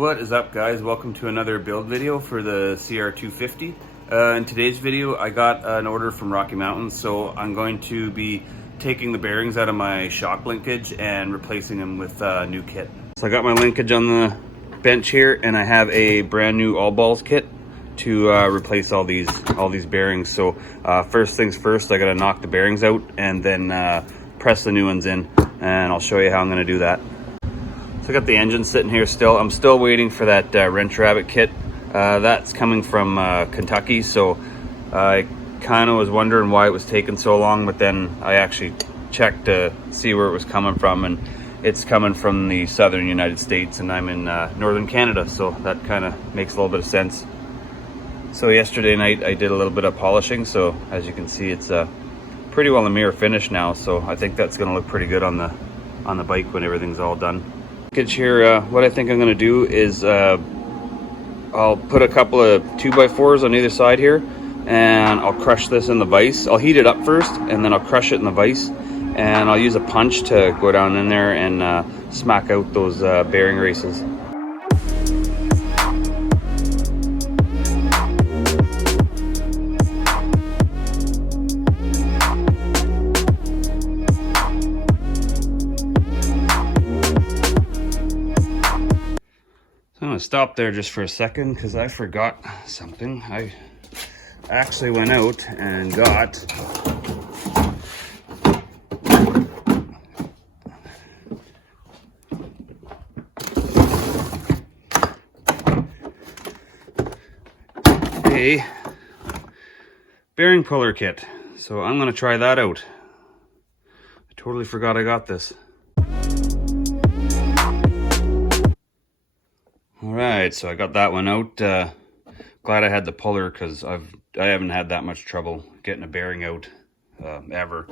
What is up, guys? Welcome to another build video for the CR250. In today's video I got an order from Rocky Mountain, so I'm going to be taking the bearings out of my shock linkage and replacing them with a new kit. So I got my linkage on the bench here, and I have a brand new all balls kit to replace all these bearings. So first things first, I gotta knock the bearings out and then press the new ones in, and I'll show you how I'm gonna do that. So I got the engine sitting here still. I'm still waiting for that wrench rabbit kit. That's coming from Kentucky, so I kind of was wondering why it was taking so long, but then I actually checked to see where it was coming from, and it's coming from the southern United States, and I'm in northern Canada, so that kind of makes a little bit of sense. So yesterday night I did a little bit of polishing, so as you can see it's pretty well a mirror finish now, so I think that's going to look pretty good on the bike when everything's all done. Here, what I think I'm going to do is I'll put a couple of 2x4s on either side here, and I'll crush this in the vise. I'll heat it up first and then I'll crush it in the vise, and I'll use a punch to go down in there and smack out those bearing races. I'm gonna stop there just for a second because I forgot something. I actually went out and got a bearing puller kit, so I'm gonna try that out. I totally forgot I got this. Alright, so I got that one out. Glad I had the puller because I haven't had that much trouble getting a bearing out ever.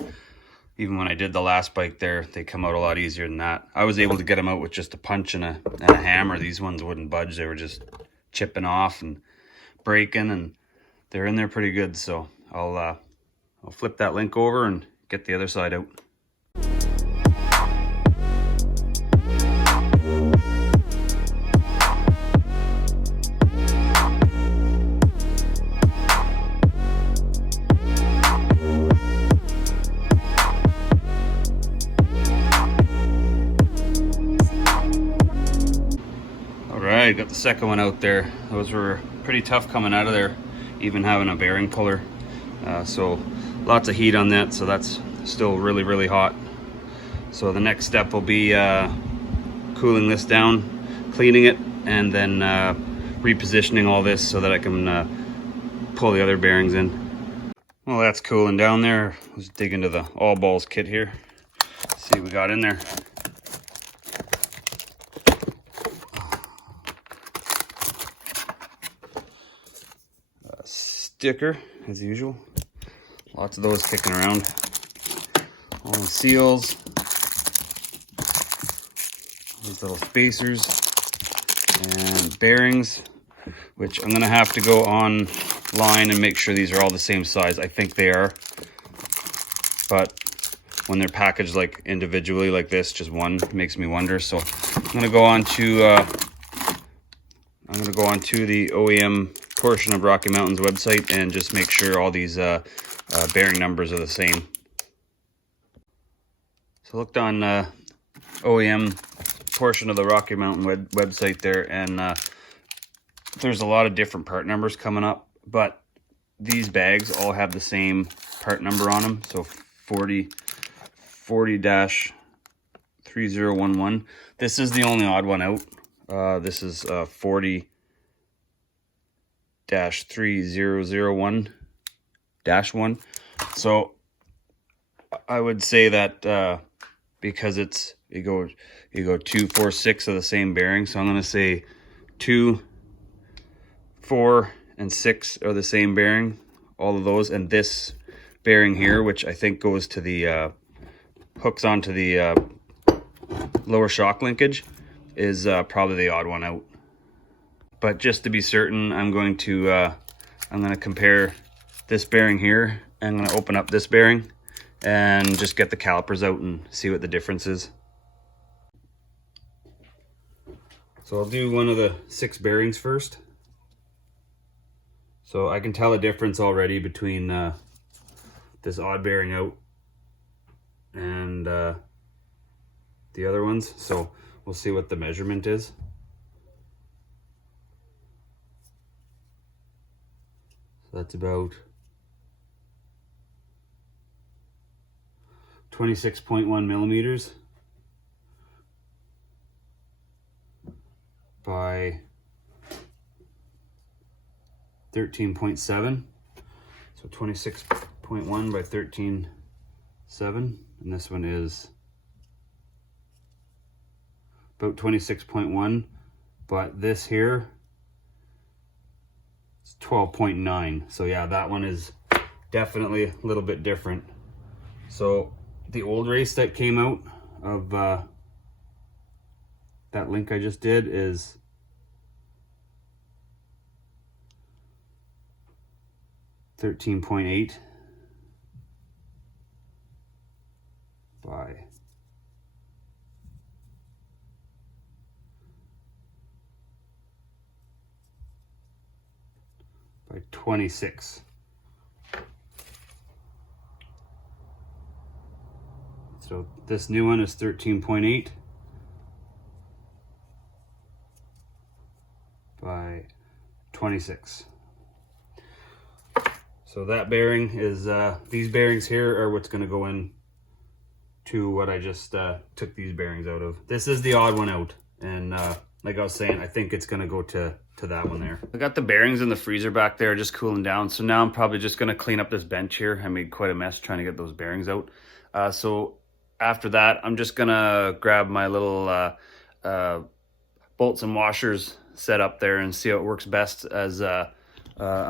Even when I did the last bike there, they come out a lot easier than that. I was able to get them out with just a punch and a hammer. These ones wouldn't budge. They were just chipping off and breaking, and they're in there pretty good. So I'll flip that link over and get the other side out. Alright, got the second one out there. Those were pretty tough coming out of there, even having a bearing puller. So lots of heat on that, so that's still really hot. So the next step will be cooling this down, cleaning it, and then repositioning all this so that I can pull the other bearings in. Well, that's cooling down there. Let's dig into the all balls kit here. See what we got in there. Sticker as usual, lots of those kicking around. All the seals, these little spacers, and bearings, which I'm gonna have to go online and make sure these are all the same size. I think they are, but when they're packaged like individually like this, just one, makes me wonder. So I'm gonna go on to the OEM portion of Rocky Mountain's website and just make sure all these bearing numbers are the same. So I looked on OEM portion of the Rocky Mountain website there, and there's a lot of different part numbers coming up, but these bags all have the same part number on them. So 40-3011. This is the only odd one out. This is 40-3001-1. So I would say that because you go 2, 4, 6 of the same bearing. So I'm going to say 2, 4, and 6 are the same bearing, all of those, and this bearing here, which I think goes to the hooks onto the lower shock linkage, is probably the odd one out. But just to be certain, I'm going to compare this bearing here. I'm going to open up this bearing and just get the calipers out and see what the difference is. So I'll do one of the 6 bearings first. So I can tell a difference already between this odd bearing out and the other ones. So we'll see what the measurement is. So that's about 26.1 millimeters by 13.7. So 26.1 by 13.7, and this one is about 26.1, but this here is 12.9. So yeah, that one is definitely a little bit different. So the old race that came out of that link I just did is 13.8 by 26. So this new one is 13.8 by 26. So that bearing is, these bearings here are what's going to go in to what I just took these bearings out of. This is the odd one out, and like I was saying, I think it's going to go to that one there. I got the bearings in the freezer back there just cooling down, so now I'm probably just going to clean up this bench here. I made quite a mess trying to get those bearings out. So after that, I'm just going to grab my little bolts and washers set up there and see how it works best as a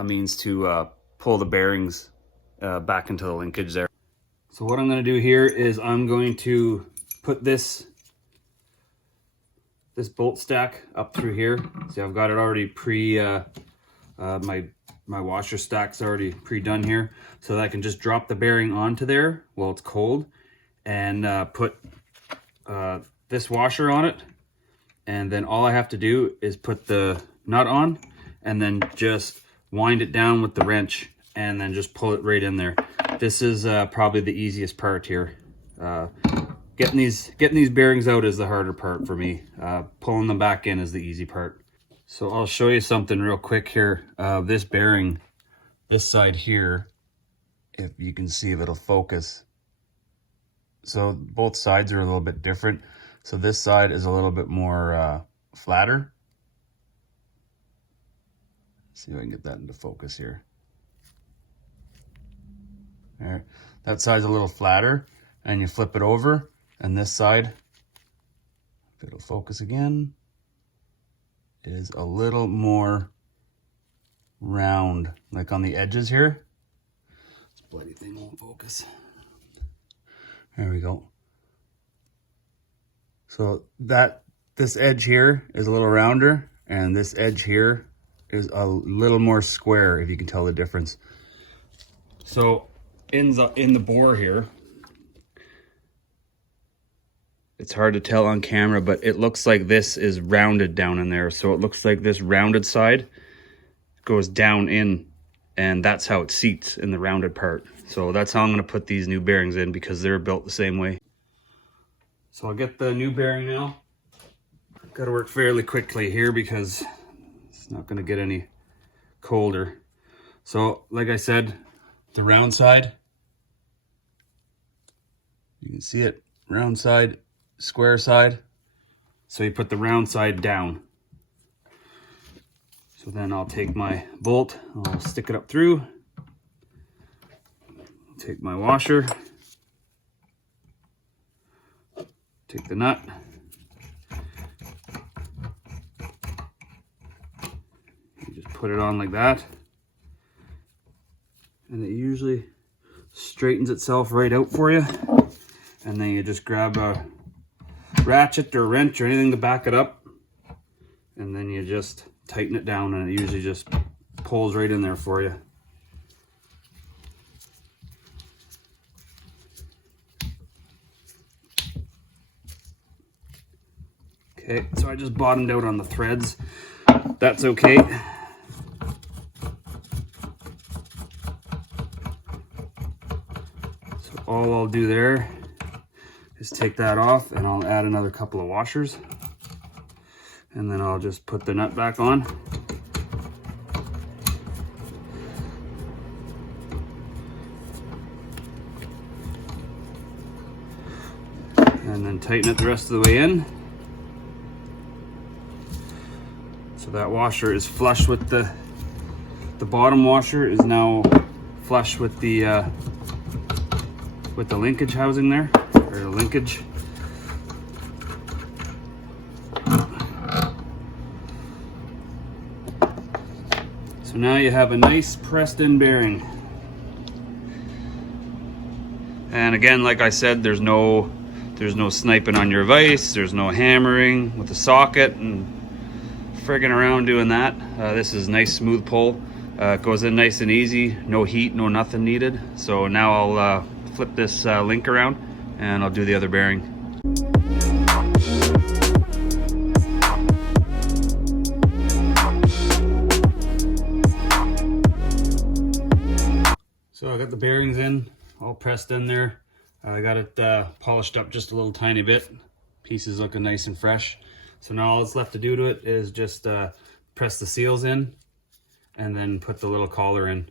means to pull the bearings back into the linkage there. So what I'm going to do here is I'm going to put this bolt stack up through here. See, I've got it already my washer stack's already pre-done here, so that I can just drop the bearing onto there while it's cold and put this washer on it, and then all I have to do is put the nut on and then just wind it down with the wrench and then just pull it right in there. This is probably the easiest part here. Getting these bearings out is the harder part for me. Pulling them back in is the easy part. So I'll show you something real quick here. This bearing, this side here, if you can see if it'll focus. So both sides are a little bit different. So this side is a little bit more flatter. Let's see if I can get that into focus here. There. That side's a little flatter, and you flip it over, and this side, if it'll focus again, is a little more round, like on the edges here. This bloody thing won't focus. There we go. So this edge here is a little rounder, and this edge here is a little more square, if you can tell the difference. So in the bore here, it's hard to tell on camera, but it looks like this is rounded down in there. So it looks like this rounded side goes down in, and that's how it seats in the rounded part. So that's how I'm going to put these new bearings in, because they're built the same way. So I'll get the new bearing now. Got to work fairly quickly here because it's not going to get any colder. So like I said, the round side, you can see it, round side, square side. So you put the round side down. So then I'll take my bolt, I'll stick it up through, take my washer, take the nut, you just put it on like that, and it usually straightens itself right out for you. And then you just grab a ratchet or wrench or anything to back it up, and then you just tighten it down, and it usually just pulls right in there for you. Okay, so I just bottomed out on the threads. That's okay. So all I'll do there is take that off, and I'll add another couple of washers, and then I'll just put the nut back on. And then tighten it the rest of the way in. So that washer is flush with the bottom washer is now flush with the linkage housing there, or the linkage. So now you have a nice pressed in bearing. And again, like I said, there's no sniping on your vise, there's no hammering with the socket and frigging around doing that. This is nice smooth pull. It goes in nice and easy, no heat, no nothing needed. So now I'll flip this link around and I'll do the other bearing. So I got the bearings in, all pressed in there. I got it polished up just a little tiny bit. Pieces looking nice and fresh. So now all that's left to do to it is just press the seals in and then put the little collar in.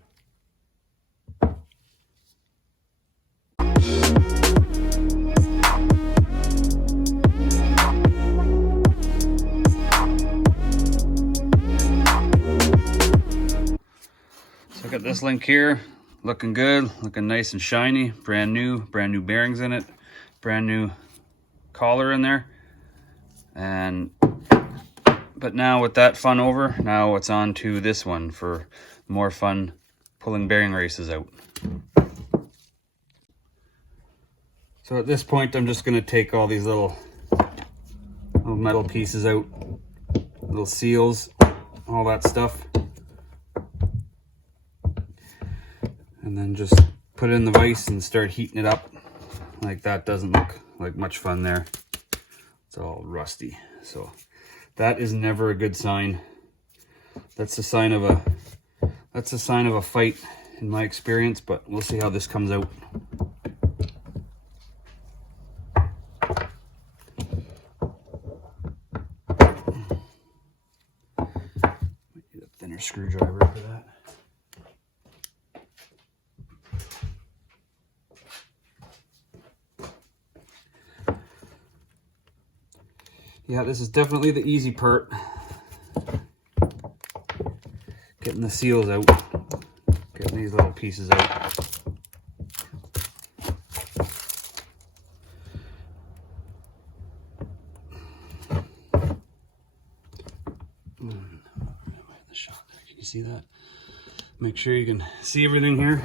So I got this link here. Looking good, looking nice and shiny, brand new bearings in it, brand new collar in there. But now with that fun over, now it's on to this one for more fun pulling bearing races out. So at this point, I'm just gonna take all these little metal pieces out, little seals, all that stuff. And then just put it in the vise and start heating it up. Like that doesn't look like much fun there. It's all rusty. So that is never a good sign. That's a sign of a fight in my experience, but we'll see how this comes out. Need a thinner screwdriver for that. Yeah, this is definitely the easy part. Getting the seals out. Getting these little pieces out. The shot there. Can you see that? Make sure you can see everything here.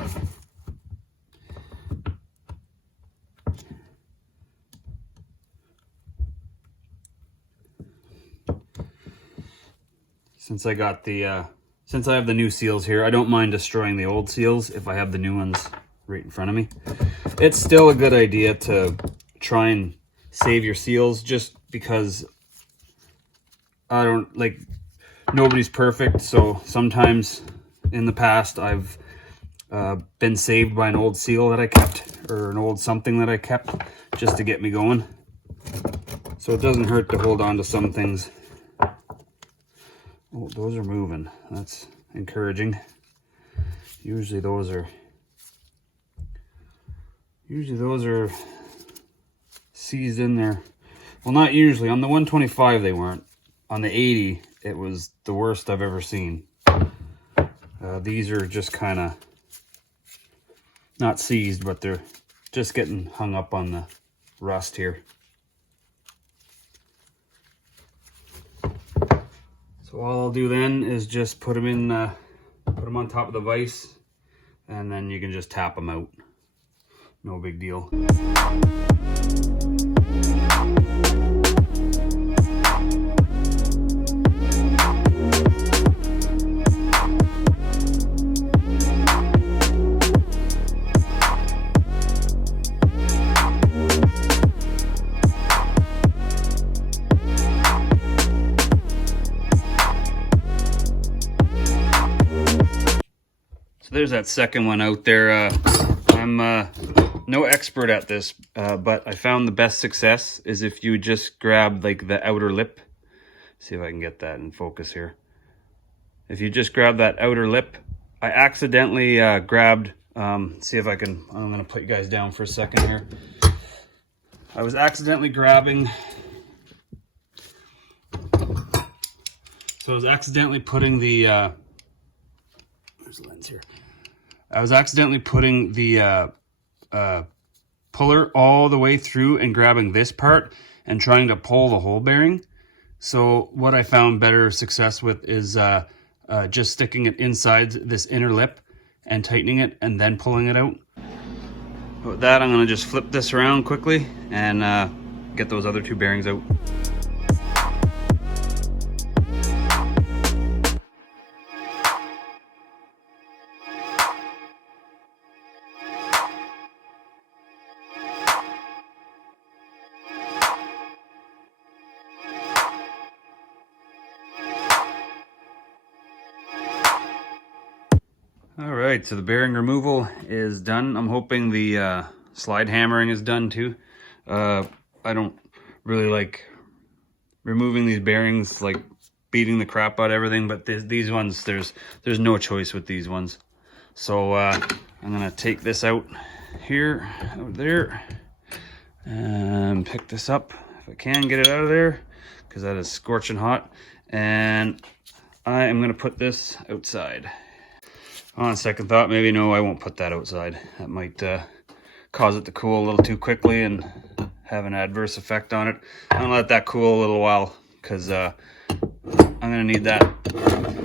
Since I got the, since I have the new seals here, I don't mind destroying the old seals if I have the new ones right in front of me. It's still a good idea to try and save your seals, just because I don't, like, nobody's perfect. So sometimes in the past I've been saved by an old seal that I kept, or an old something that I kept just to get me going. So it doesn't hurt to hold on to some things. Oh, those are moving. That's encouraging. Usually those are seized in there. Well, not usually. On the 125 they weren't. On the 80 it was the worst I've ever seen. These are just kind of not seized, but they're just getting hung up on the rust here. So all I'll do then is just put them on top of the vise, and then you can just tap them out. No big deal. there's that second one out there. I'm no expert at this, but I found the best success is if you just grab like the outer lip. See if I can get that in focus here. If you just grab that outer lip, I accidentally grabbed, see if I can, I'm gonna put you guys down for a second here. I was accidentally grabbing, so I was accidentally putting the, there's a lens here. I was accidentally putting the puller all the way through and grabbing this part and trying to pull the whole bearing. So what I found better success with is just sticking it inside this inner lip and tightening it and then pulling it out. With that, I'm gonna just flip this around quickly and get those other two bearings out. All right, so the bearing removal is done. I'm hoping the slide hammering is done too. I don't really like removing these bearings, like beating the crap out of everything, but these ones, there's no choice with these ones. So I'm gonna take this out here, out there, and pick this up if I can get it out of there, because that is scorching hot. And I am gonna put this outside. On second thought, maybe no, I won't put that outside. That might cause it to cool a little too quickly and have an adverse effect on it. I'm gonna let that cool a little while, because I'm gonna need that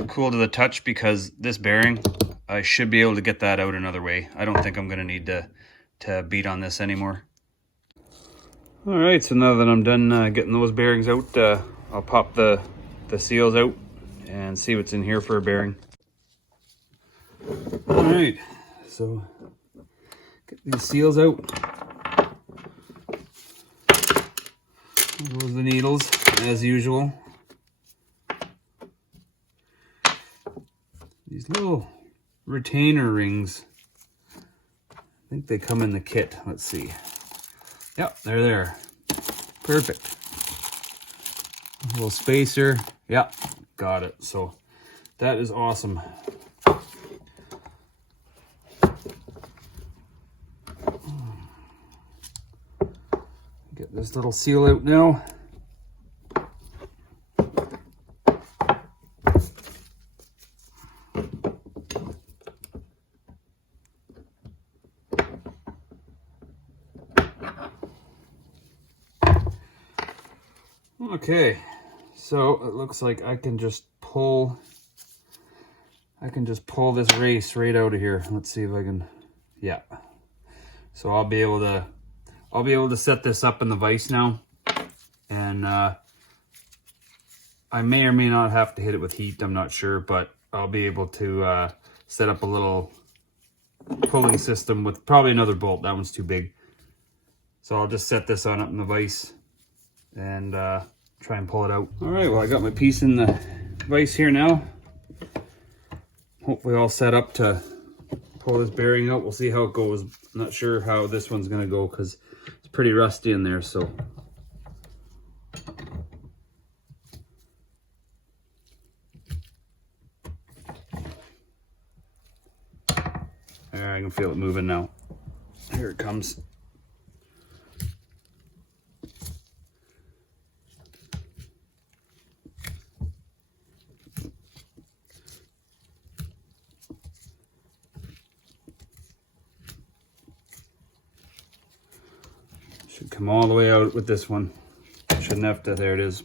cool to the touch, because this bearing, I should be able to get that out another way. I don't think I'm gonna need to beat on this anymore. All right, so now that I'm done getting those bearings out, I'll pop the seals out and see what's in here for a bearing. All right, so get these seals out. Those are the needles, as usual. These little retainer rings, I think they come in the kit. Let's see. Yep, they're there. Perfect. A little spacer. Yep, got it. So that is awesome. Get this little seal out now. Okay, so it looks like I can just pull this race right out of here. Let's see if I can, yeah. So I'll be able to set this up in the vise now, and I may or may not have to hit it with heat, I'm not sure, but I'll be able to set up a little pulling system with probably another bolt. That one's too big. So I'll just set this on up in the vise and try and pull it out. All right, well, I got my piece in the vise here now. Hopefully all set up to pull this bearing out. We'll see how it goes. I'm not sure how this one's gonna go, because it's pretty rusty in there, so. There, I can feel it moving now. Here it comes. Should come all the way out with this one. Shouldn't have to, there it is.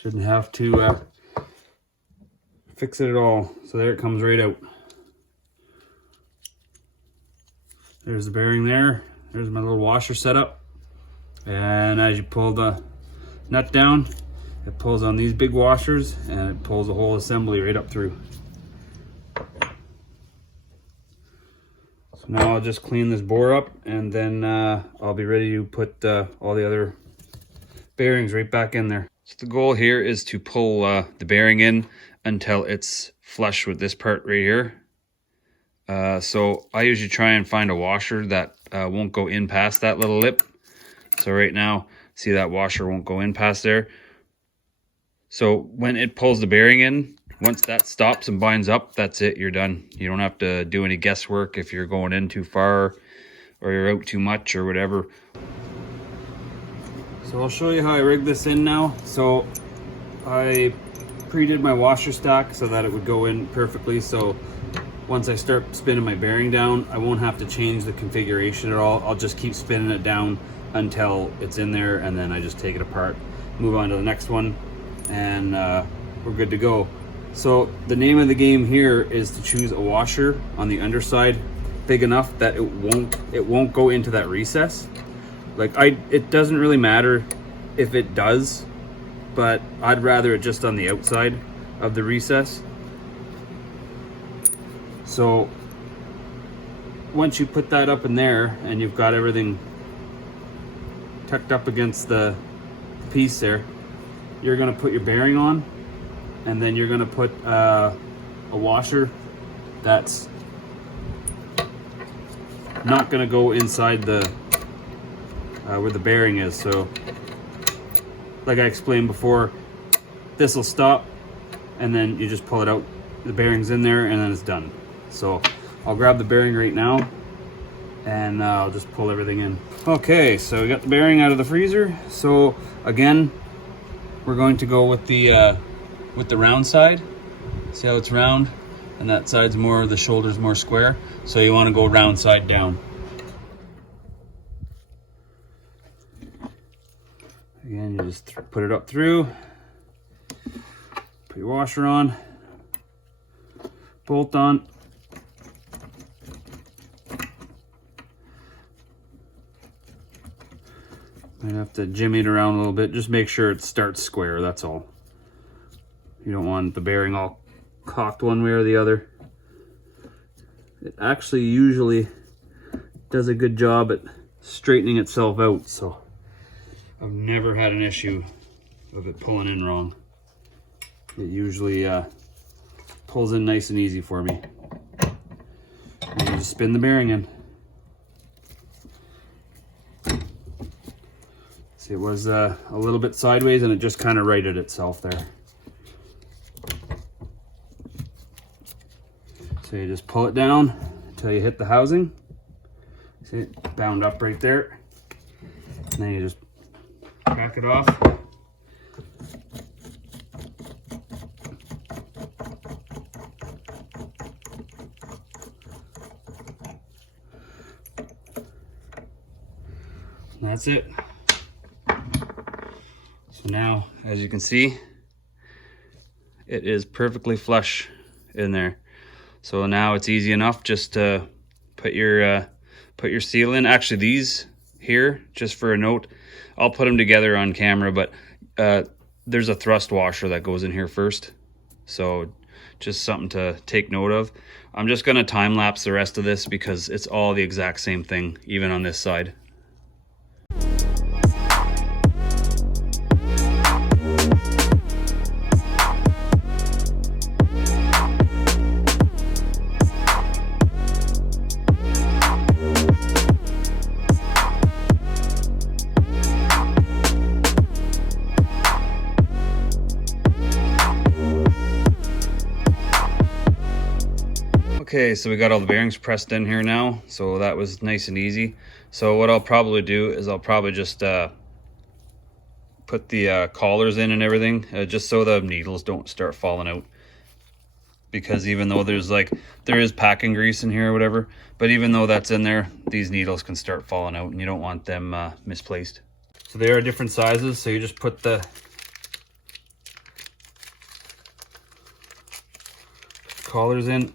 Shouldn't have to fix it at all. So there it comes right out. There's the bearing there. There's my little washer setup. And as you pull the nut down, it pulls on these big washers and it pulls the whole assembly right up through. So now I'll just clean this bore up, and then I'll be ready to put all the other bearings right back in there. So the goal here is to pull the bearing in until it's flush with this part right here. So I usually try and find a washer that won't go in past that little lip. So right now, see that washer won't go in past there. So when it pulls the bearing in, once that stops and binds up, that's it, you're done. You don't have to do any guesswork if you're going in too far or you're out too much or whatever. So I'll show you how I rig this in now. So I pre-did my washer stack so that it would go in perfectly. So once I start spinning my bearing down, I won't have to change the configuration at all. I'll just keep spinning it down until it's in there, and then I just take it apart, move on to the next one, and we're good to go. So the name of the game here is to choose a washer on the underside big enough that it won't go into that recess. Like it doesn't really matter if it does, but I'd rather it just on the outside of the recess. So once you put that up in there and you've got everything tucked up against the piece there, you're gonna put your bearing on, and then you're gonna put a washer that's not gonna go inside the where the bearing is. So like I explained before, this will stop and then you just pull it out, the bearing's in there, and then it's done. So I'll grab the bearing right now and I'll just pull everything in. Okay, so we got the bearing out of the freezer. So again, we're going to go with the round side. See how it's round, and that side's more, the shoulder's more square. So you want to go round side down. Again, you just put it up through, put your washer on, bolt on. Might have to jimmy it around a little bit. Just make sure it starts square, that's all. You don't want the bearing all cocked one way or the other. It actually usually does a good job at straightening itself out, so I've never had an issue of it pulling in wrong. It usually pulls in nice and easy for me. And you just spin the bearing in. See, it was a little bit sideways and it just kind of righted itself there. So you just pull it down until you hit the housing. See it bound up right there. And then you just crack it off. And that's it. So now, as you can see, it is perfectly flush in there. So now it's easy enough just to put your seal in. Actually, these here, just for a note, I'll put them together on camera, but there's a thrust washer that goes in here first. So just something to take note of. I'm just gonna time lapse the rest of this because it's all the exact same thing, even on this side. Okay, so we got all the bearings pressed in here now, so that was nice and easy. So what I'll probably do is I'll probably just put the collars in and everything, just so the needles don't start falling out. Because even though there is packing grease in here or whatever, but even though that's in there, these needles can start falling out and you don't want them misplaced. So they are different sizes, so you just put the collars in.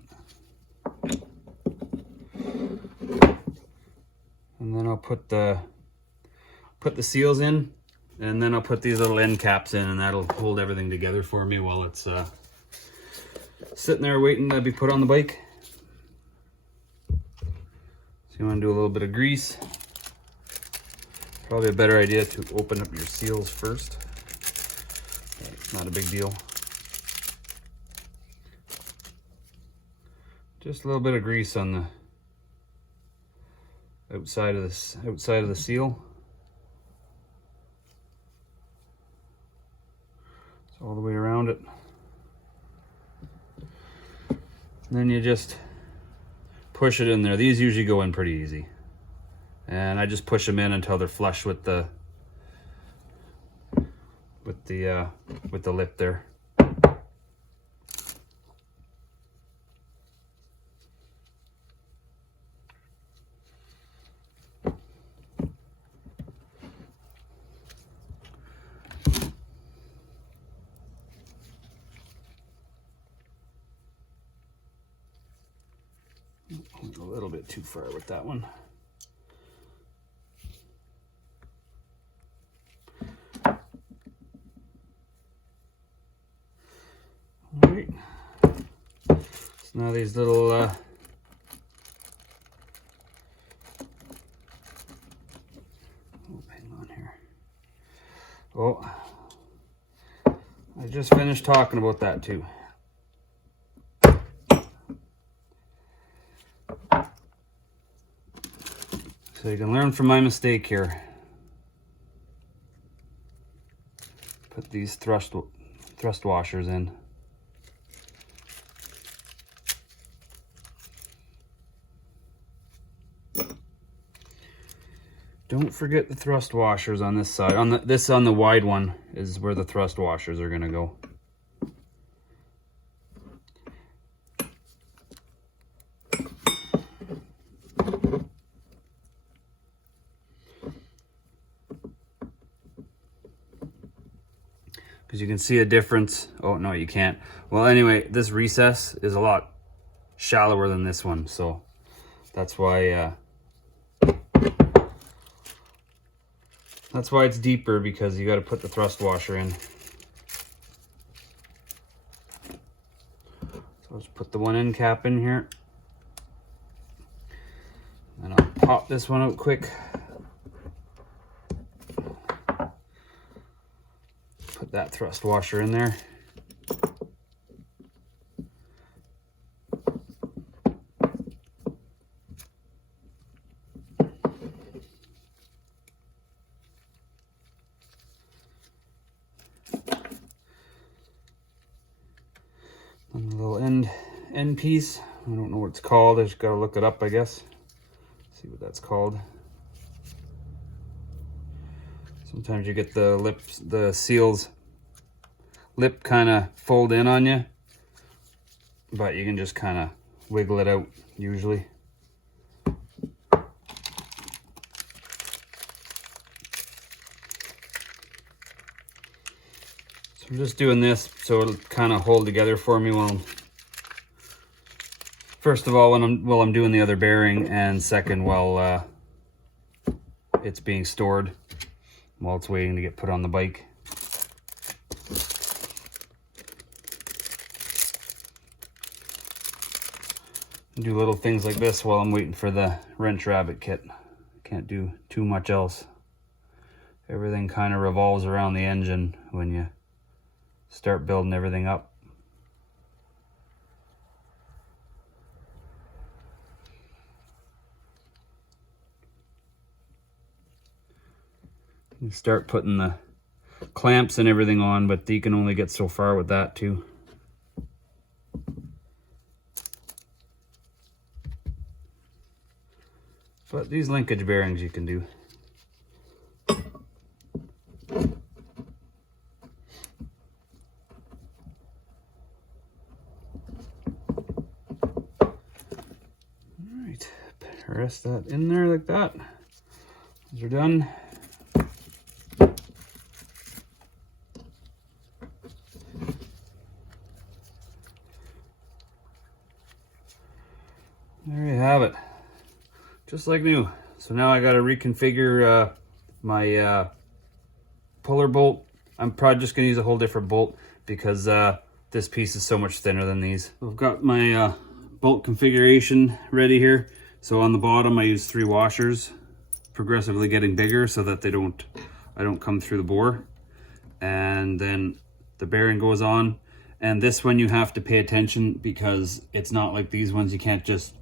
And then I'll put the seals in, and then I'll put these little end caps in, and that'll hold everything together for me while it's sitting there waiting to be put on the bike. So you want to do a little bit of grease. Probably a better idea to open up your seals first. Not a big deal. Just a little bit of grease on the outside of the seal. So all the way around it. And then you just push it in there. These usually go in pretty easy. And I just push them in until they're flush with the lip there. Went a little bit too far with that one. All right. So now these little oh, hang on here. Oh, I just finished talking about that too. So you can learn from my mistake here. Put these thrust washers in. Don't forget the thrust washers on this side. On the wide one is where the thrust washers are going to go. Because you can see a difference. Oh, no, you can't. Well, anyway, this recess is a lot shallower than this one, so that's why it's deeper, because you got to put the thrust washer in. So let's put the one end cap in here. And I'll pop this one out quick. Put that thrust washer in there. And a little end piece. I don't know what it's called. I just gotta look it up, I guess. See what that's called. Sometimes you get the seal's lip kind of fold in on you, but you can just kind of wiggle it out usually. So I'm just doing this so it'll kind of hold together for me first of all, while I'm doing the other bearing, and second, while it's being stored, while it's waiting to get put on the bike. Do little things like this while I'm waiting for the wrench rabbit kit. Can't do too much else. Everything kind of revolves around the engine when you start building everything up. You start putting the clamps and everything on, but you can only get so far with that too. But these linkage bearings you can do. Alright, rest that in there like that. Those are done. There you have it, just like new. So now I got to reconfigure my puller bolt. I'm probably just going to use a whole different bolt because this piece is so much thinner than these. I've got my bolt configuration ready here. So on the bottom I use 3 washers, progressively getting bigger so that I don't come through the bore. And then the bearing goes on. And this one you have to pay attention because it's not like these ones. You can't just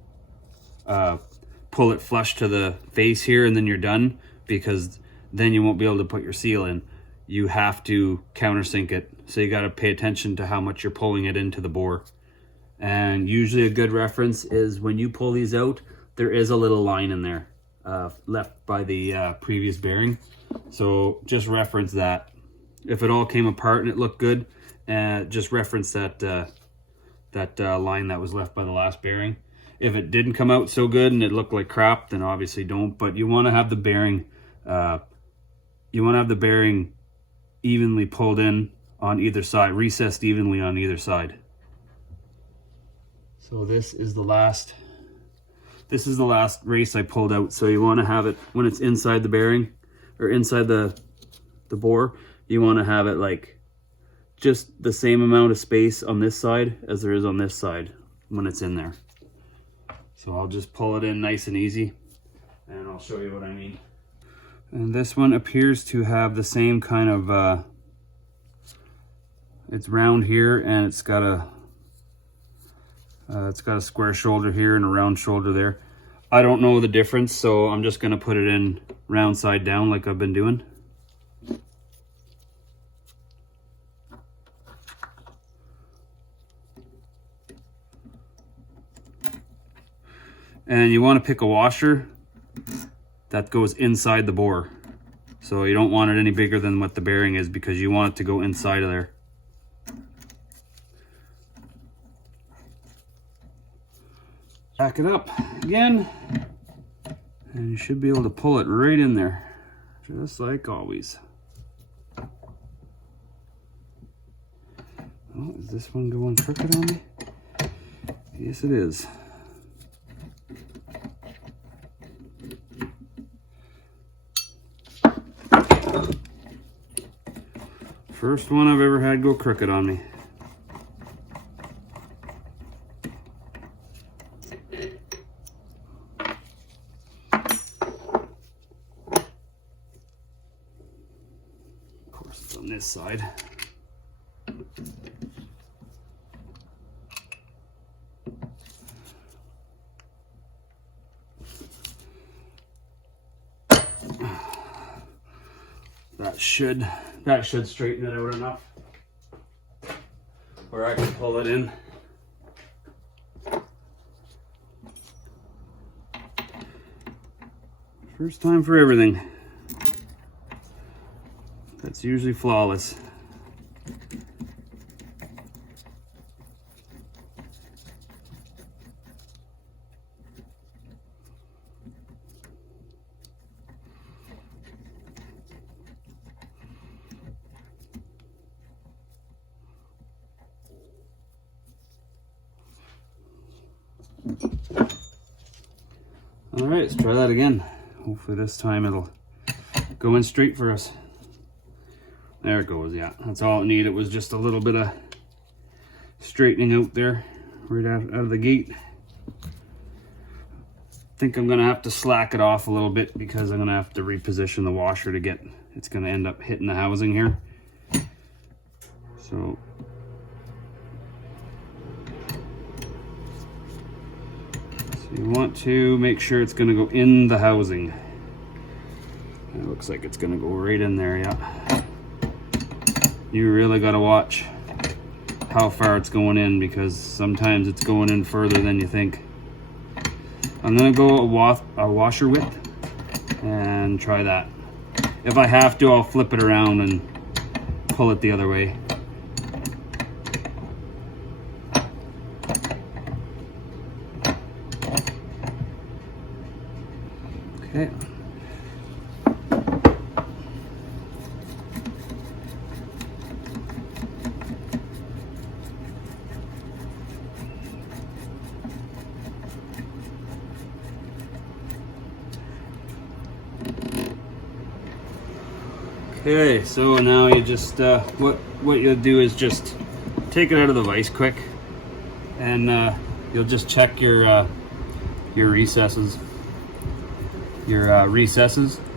pull it flush to the face here and then you're done, because then you won't be able to put your seal in. You have to countersink it. So you got to pay attention to how much you're pulling it into the bore. And usually a good reference is when you pull these out, there is a little line in there left by the previous bearing. So just reference that. If it all came apart and it looked good, just reference that line that was left by the last bearing. If it didn't come out so good and it looked like crap, then obviously don't. But you want to have the bearing, evenly pulled in on either side, recessed evenly on either side. So this is the last race I pulled out. So you want to have it when it's inside the bearing or inside the bore. You want to have it like just the same amount of space on this side as there is on this side when it's in there. So I'll just pull it in nice and easy and I'll show you what I mean. And this one appears to have the same kind of, it's round here and it's got a square shoulder here and a round shoulder there. I don't know the difference, so I'm just gonna put it in round side down like I've been doing. And you want to pick a washer that goes inside the bore. So you don't want it any bigger than what the bearing is, because you want it to go inside of there. Back it up again, and you should be able to pull it right in there, just like always. Oh, is this one going crooked on me? Yes, it is. First one I've ever had go crooked on me. Of course, it's on this side. That should straighten it out enough where I can pull it in. First time for everything. That's usually flawless. All right, let's try that again. Hopefully this time it'll go in straight for us. There it goes, yeah. That's all it needed. It was just a little bit of straightening out there right out of the gate. I think I'm gonna have to slack it off a little bit because I'm gonna have to reposition the washer to get, it's gonna end up hitting the housing here. So you want to make sure it's going to go in the housing. It looks like it's going to go right in there, yeah. You really got to watch how far it's going in, because sometimes it's going in further than you think. I'm going to go a washer width and try that. If I have to, I'll flip it around and pull it the other way. Okay. Okay, so now you just what you'll do is just take it out of the vise quick, and you'll just check your recesses.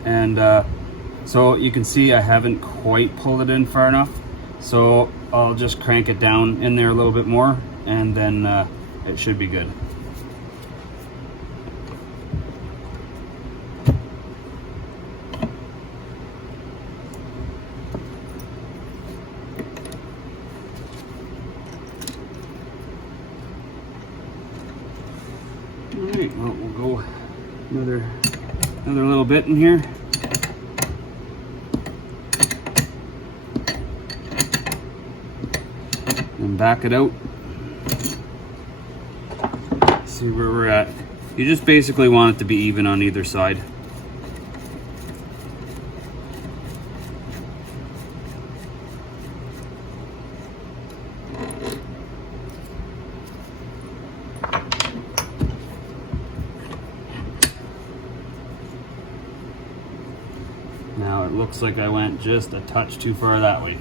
And so you can see I haven't quite pulled it in far enough, so I'll just crank it down in there a little bit more, and then it should be good. Alright, well, we'll go another little bit in here. And back it out. See where we're at. You just basically want it to be even on either side. Now it looks like I went just a touch too far that way.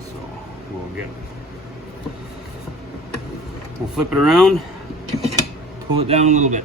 So we'll flip it around, pull it down a little bit.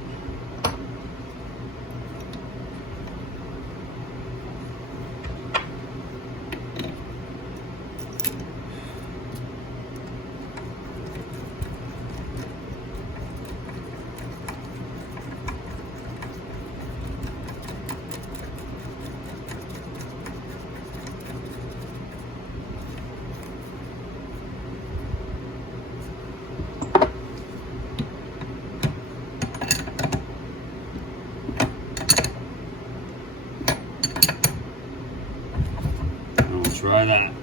Try that.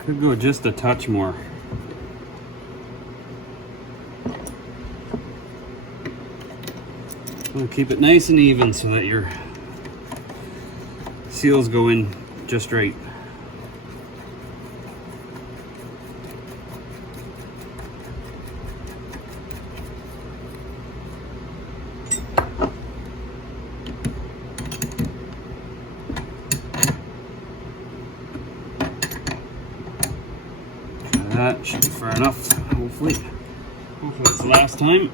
Could go just a touch more. Keep it nice and even so that your seals go in just right. That should be far enough, hopefully. Hopefully it's the last time.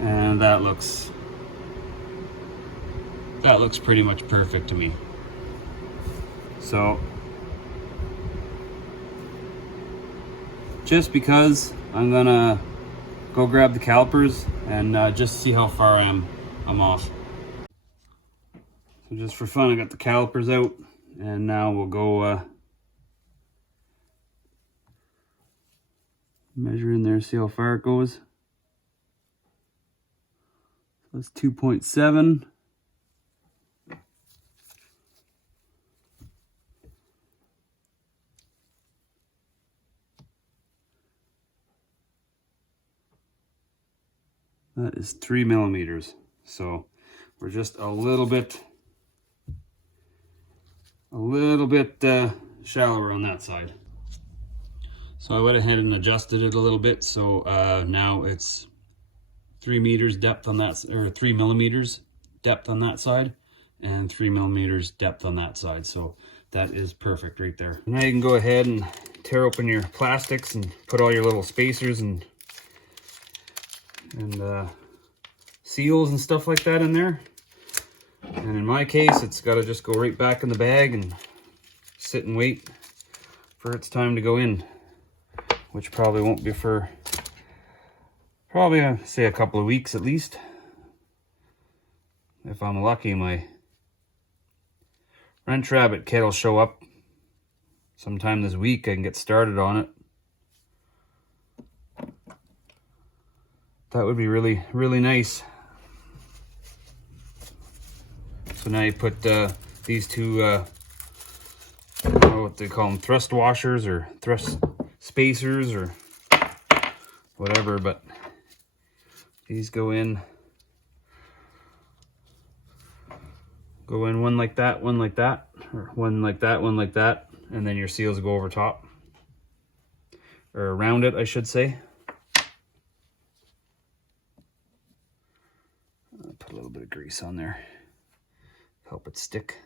And that looks pretty much perfect to me. So just because I'm gonna go grab the calipers and just see how far I'm off. So just for fun, I got the calipers out, and now we'll go measure in there, see how far it goes. That's 2.7. That is 3 millimeters. So we're just a little bit shallower on that side. So I went ahead and adjusted it a little bit. So now it's 3 meters depth on that, or 3 millimeters depth on that side, and 3 millimeters depth on that side. So that is perfect right there. Now you can go ahead and tear open your plastics and put all your little spacers and seals and stuff like that in there. And in my case, it's got to just go right back in the bag and sit and wait for its time to go in, which probably won't be for probably say a couple of weeks at least. If I'm lucky, my wrench rabbit kit will show up sometime this week. I can get started on it. That would be really, really nice. So now you put these two, I don't know what they call them, thrust washers or thrust spacers or whatever, but these go in one like that, one like that, or one like that, one like that, and then your seals go over top, or around it, I should say. I'll put a little bit of grease on there, help it stick.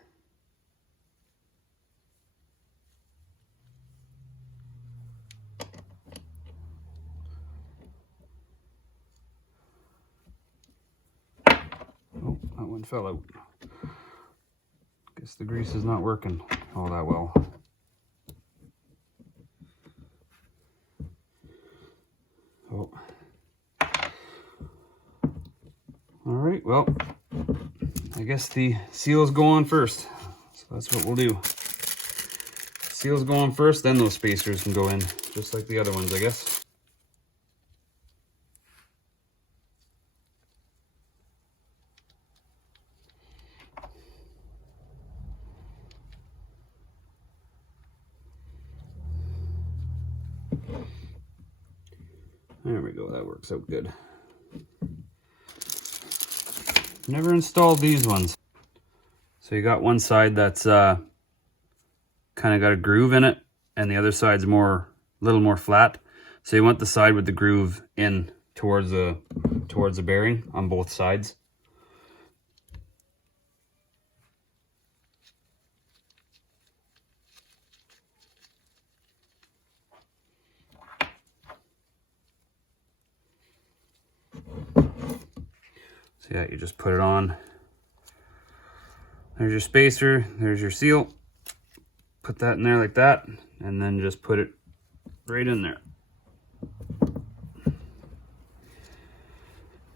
Oh, that one fell out. Guess the grease is not working all that well. Oh. All right, well, I guess the seals go on first. So that's what we'll do. Seals go on first, then those spacers can go in, just like the other ones, I guess. There we go, that works out good. Never installed these ones. So you got one side that's kind of got a groove in it, and the other side's a little more flat. So you want the side with the groove in towards the bearing on both sides. So yeah, you just put it on. There's your spacer, there's your seal. Put that in there like that, and then just put it right in there.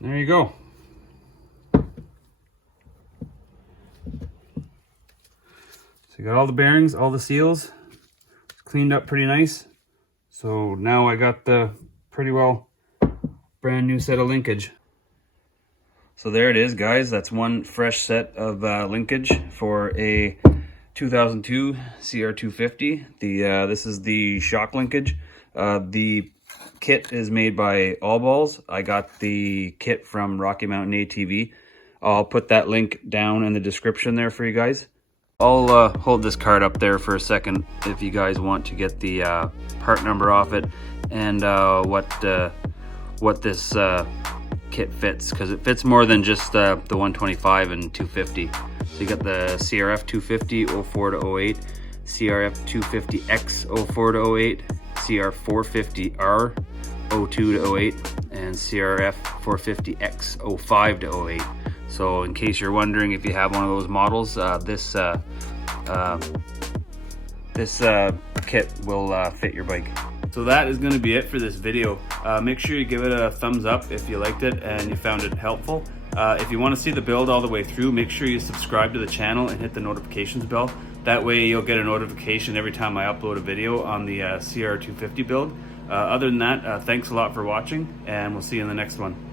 There you go. So you got all the bearings, all the seals. It's cleaned up pretty nice. So now I got the pretty well brand new set of linkage. So there it is, guys. That's one fresh set of linkage for a 2002 CR250. This is the shock linkage. The kit is made by All Balls. I got the kit from Rocky Mountain ATV. I'll put that link down in the description there for you guys. I'll hold this card up there for a second if you guys want to get the part number off it and what this kit fits, because it fits more than just the 125 and 250. So you got the CRF250 04 to 08, CRF250X 04 to 08, CR450R 02 to 08, and CRF450X 05 to 08. So in case you're wondering if you have one of those models, this kit will fit your bike. So that is going to be it for this video. Make sure you give it a thumbs up if you liked it and you found it helpful. If you want to see the build all the way through, make sure you subscribe to the channel and hit the notifications bell. That way you'll get a notification every time I upload a video on the CR250 build. Other than that, thanks a lot for watching, and we'll see you in the next one.